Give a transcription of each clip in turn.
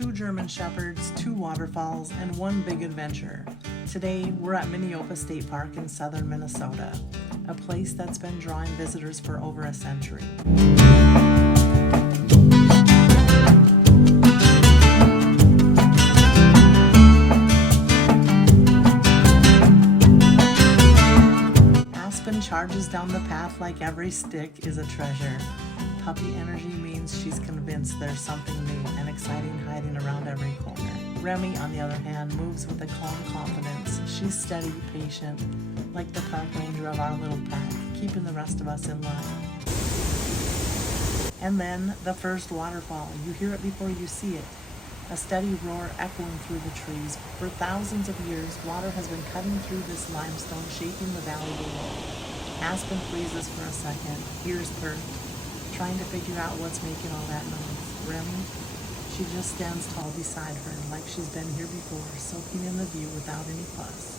2 German Shepherds, 2 waterfalls, and 1 big adventure. Today, we're at Minneopa State Park in southern Minnesota, a place that's been drawing visitors for over a century. Aspen charges down the path like every stick is a treasure. Puppy energy means she's convinced there's something new and exciting hiding around every corner. Remi, on the other hand, moves with a calm confidence. She's steady, patient, like the park ranger of our little pack, keeping the rest of us in line. And then, the first waterfall. You hear it before you see it. A steady roar echoing through the trees. For thousands of years, water has been cutting through this limestone, shaping the valley below. Aspen freezes for a second, ears perked, trying to figure out what's making all that noise. Remi, she just stands tall beside her, like she's been here before, soaking in the view without any fuss.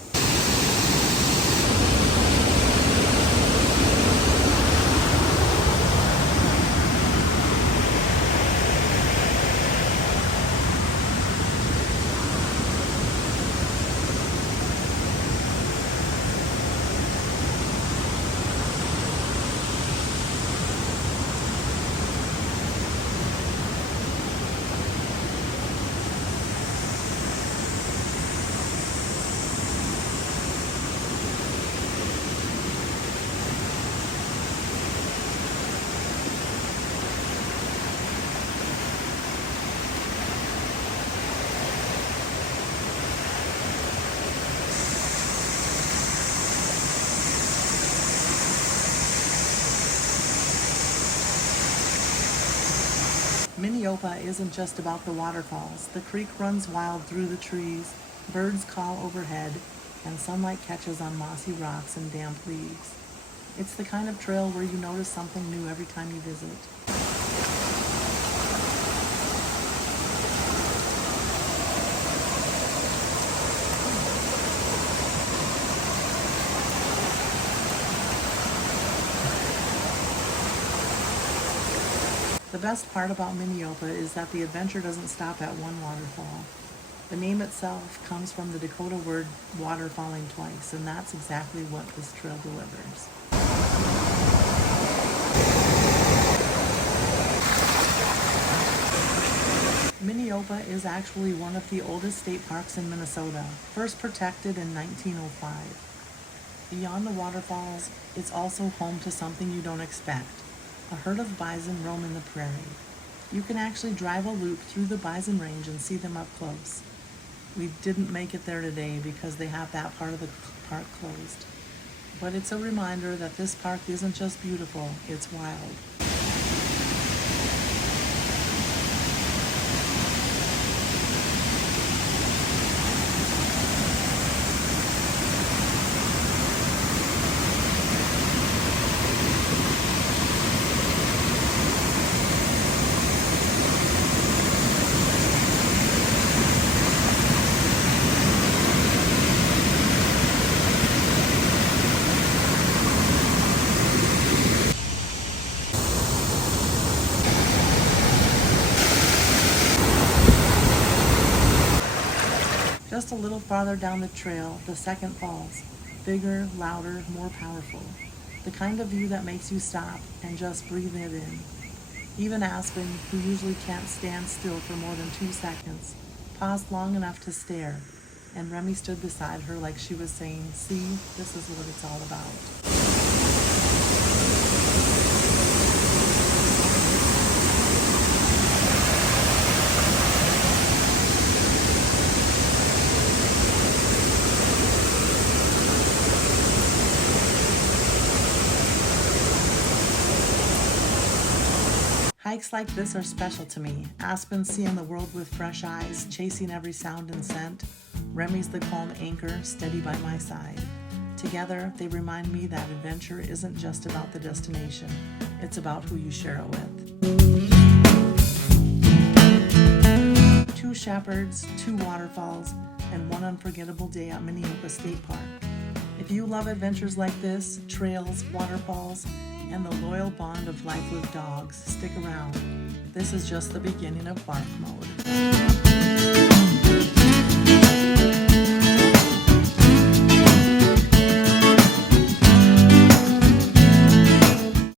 Minneopa isn't just about the waterfalls. The creek runs wild through the trees, birds call overhead, and sunlight catches on mossy rocks and damp leaves. It's the kind of trail where you notice something new every time you visit. The best part about Minneopa is that the adventure doesn't stop at one waterfall. The name itself comes from the Dakota word water falling twice, and that's exactly what this trail delivers. Minneopa is actually one of the oldest state parks in Minnesota, first protected in 1905. Beyond the waterfalls, it's also home to something you don't expect. A herd of bison roaming the prairie. You can actually drive a loop through the bison range and see them up close. We didn't make it there today because they have that part of the park closed. But it's a reminder that this park isn't just beautiful, it's wild. Just a little farther down the trail, the second falls. Bigger, louder, more powerful. The kind of view that makes you stop and just breathe it in. Even Aspen, who usually can't stand still for more than 2 seconds, paused long enough to stare, and Remi stood beside her like she was saying, "See, this is what it's all about." Hikes like this are special to me. Aspen seeing the world with fresh eyes, chasing every sound and scent. Remi's the calm anchor, steady by my side. Together, they remind me that adventure isn't just about the destination. It's about who you share it with. 2 shepherds, 2 waterfalls, and 1 unforgettable day at Minneopa State Park. If you love adventures like this, trails, waterfalls, and the loyal bond of life with dogs. Stick around. This is just the beginning of bark mode.